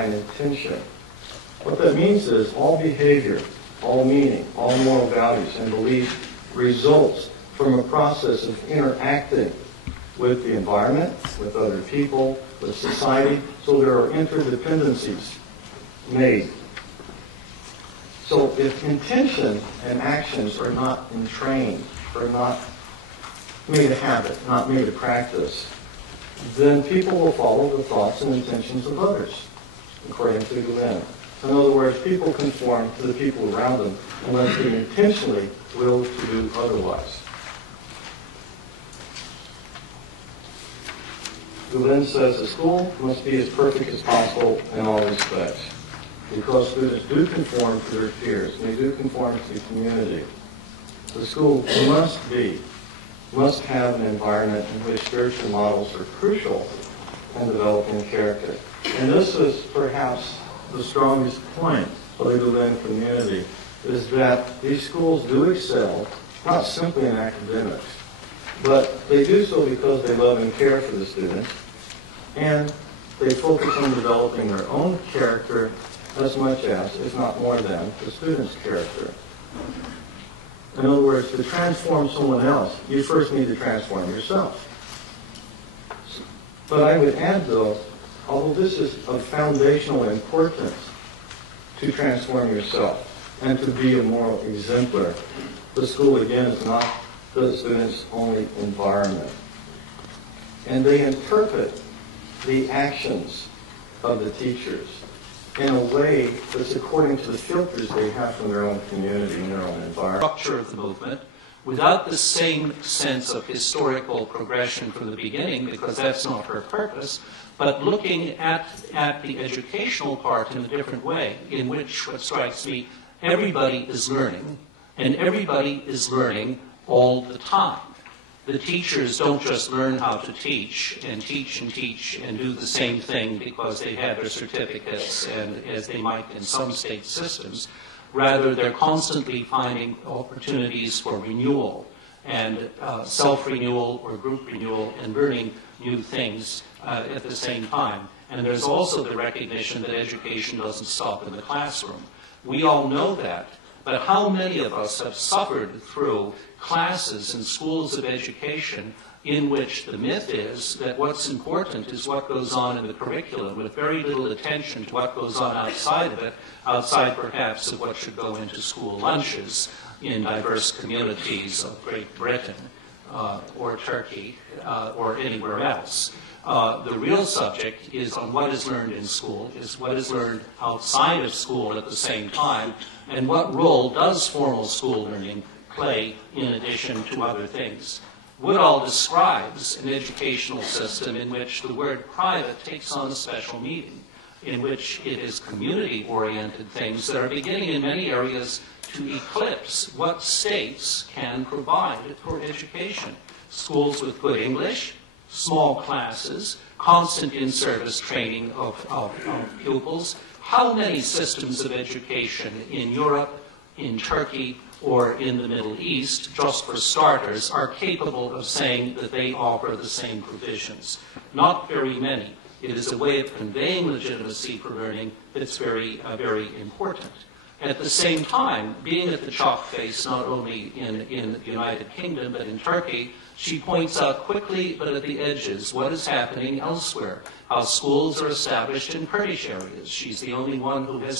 divine intention. What that means is all behavior, all meaning, all moral values and beliefs results from a process of interacting with the environment, with other people, with society, so there are interdependencies made. So if intention and actions are not entrained, are not made a habit, not made a practice, then people will follow the thoughts and intentions of others, according to Gülen. In other words, people conform to the people around them unless they intentionally will to do otherwise. Gülen says the school must be as perfect as possible in all respects, because students do conform to their peers, and they do conform to the community. The school must have an environment in which spiritual models are crucial in developing character. And this is perhaps the strongest point of the Gülen community, is that these schools do excel, not simply in academics, but they do so because they love and care for the students, and they focus on developing their own character as much as, if not more than, the student's character. In other words, to transform someone else, you first need to transform yourself. But I would add, though, although this is of foundational importance to transform yourself and to be a moral exemplar, the school, again, is not the student's only environment. And they interpret the actions of the teachers in a way that's according to the filters they have from their own community and their own environment. Structure of the movement without the same sense of historical progression from the beginning, because that's not her purpose, but looking at the educational part in a different way, in which, what strikes me, everybody is learning, and everybody is learning all the time. The teachers don't just learn how to teach and teach and teach and do the same thing because they have their certificates, and as they might in some state systems. Rather, they're constantly finding opportunities for renewal and self-renewal or group renewal and learning new things at the same time. And there's also the recognition that education doesn't stop in the classroom. We all know that. But how many of us have suffered through classes and schools of education in which the myth is that what's important is what goes on in the curriculum, with very little attention to what goes on outside of it, outside perhaps of what should go into school lunches in diverse communities of Great Britain or Turkey or anywhere else. The real subject is on what is learned in school, is what is learned outside of school at the same time, and what role does formal school learning play in addition to other things. Woodall describes an educational system in which the word private takes on a special meaning, in which it is community-oriented things that are beginning in many areas to eclipse what states can provide for education. Schools with good English, small classes, constant in-service training of pupils. How many systems of education in Europe, in Turkey, or in the Middle East, just for starters, are capable of saying that they offer the same provisions? Not very many. It is a way of conveying legitimacy for learning that's very, very important. At the same time, being at the chalk face not only in the United Kingdom but in Turkey, she points out quickly but at the edges what is happening elsewhere, how schools are established in Kurdish areas. She's the only one who has